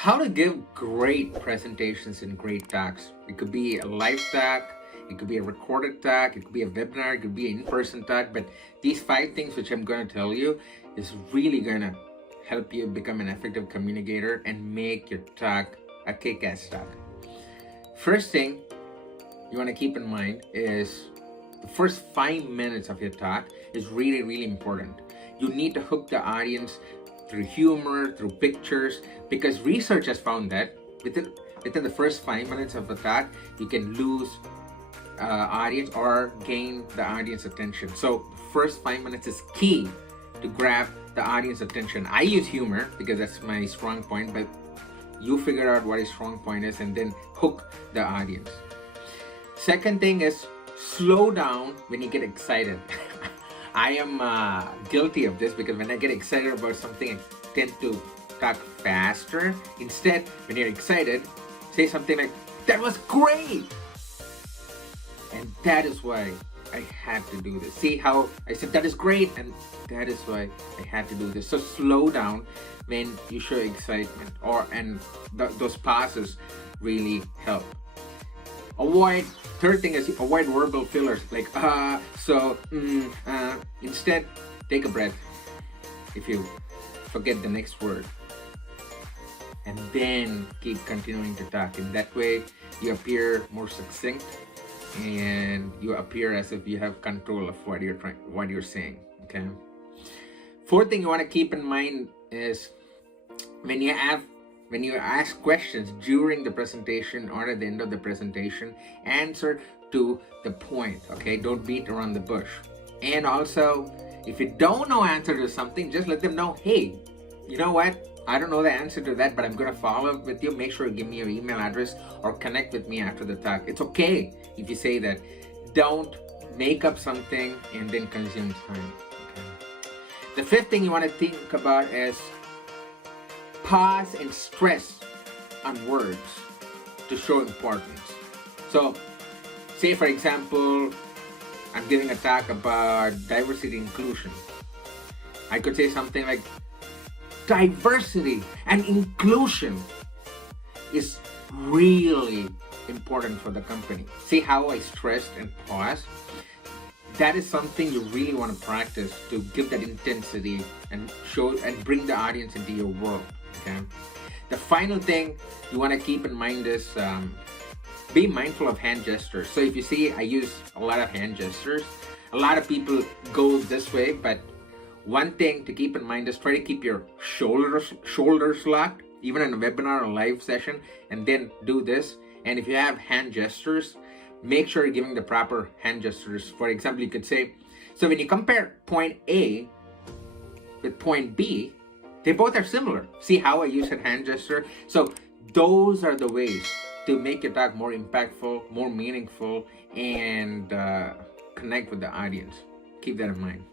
How to give great presentations and great talks. It could be a live talk, it could be a recorded talk, it could be a webinar, it could be an in-person talk, but these 5 things which I'm going to tell you is really going to help you become an effective communicator and make your talk a kick-ass talk. First thing you want to keep in mind is the first 5 minutes of your talk is really important. You need to hook the audience through humor, through pictures, because research has found that within the first 5 minutes of the talk, you can lose audience or gain the audience attention. So first 5 minutes is key to grab the audience attention. I use humor because that's my strong point, but you figure out what a strong point is and then hook the audience. Second thing is slow down when you get excited. I am guilty of this because when I get excited about something, I tend to talk faster. Instead, when you're excited, say something like, "That was great!" And that is why I had to do this. See how I said, "That is great," and that is why I had to do this. So slow down when you show excitement, those pauses really help. Third thing is avoid verbal fillers like instead take a breath if you forget the next word and then keep continuing to talk. In that way you appear more succinct and you appear as if you have control of what you're saying. Okay. Fourth thing you want to keep in mind is when you ask questions during the presentation or at the end of the presentation, answer to the point, okay? Don't beat around the bush. And also, if you don't know answer to something, just let them know, hey, you know what? I don't know the answer to that, but I'm gonna follow up with you. Make sure you give me your email address or connect with me after the talk. It's okay if you say that. Don't make up something and then consume time, okay? The fifth thing you wanna think about is pause and stress on words to show importance. So, say for example, I'm giving a talk about diversity inclusion. I could say something like, diversity and inclusion is really important for the company. See how I stressed and paused? That is something you really want to practice to give that intensity and show and bring the audience into your world. Okay. The final thing you want to keep in mind is be mindful of hand gestures. So if you see, I use a lot of hand gestures. A lot of people go this way, but one thing to keep in mind is try to keep your shoulders locked, even in a webinar or live session, and then do this. And if you have hand gestures, make sure you're giving the proper hand gestures. For example, you could say, so when you compare point A with point B, they both are similar. See how I use a hand gesture? So those are the ways to make your talk more impactful, more meaningful, and connect with the audience. Keep that in mind.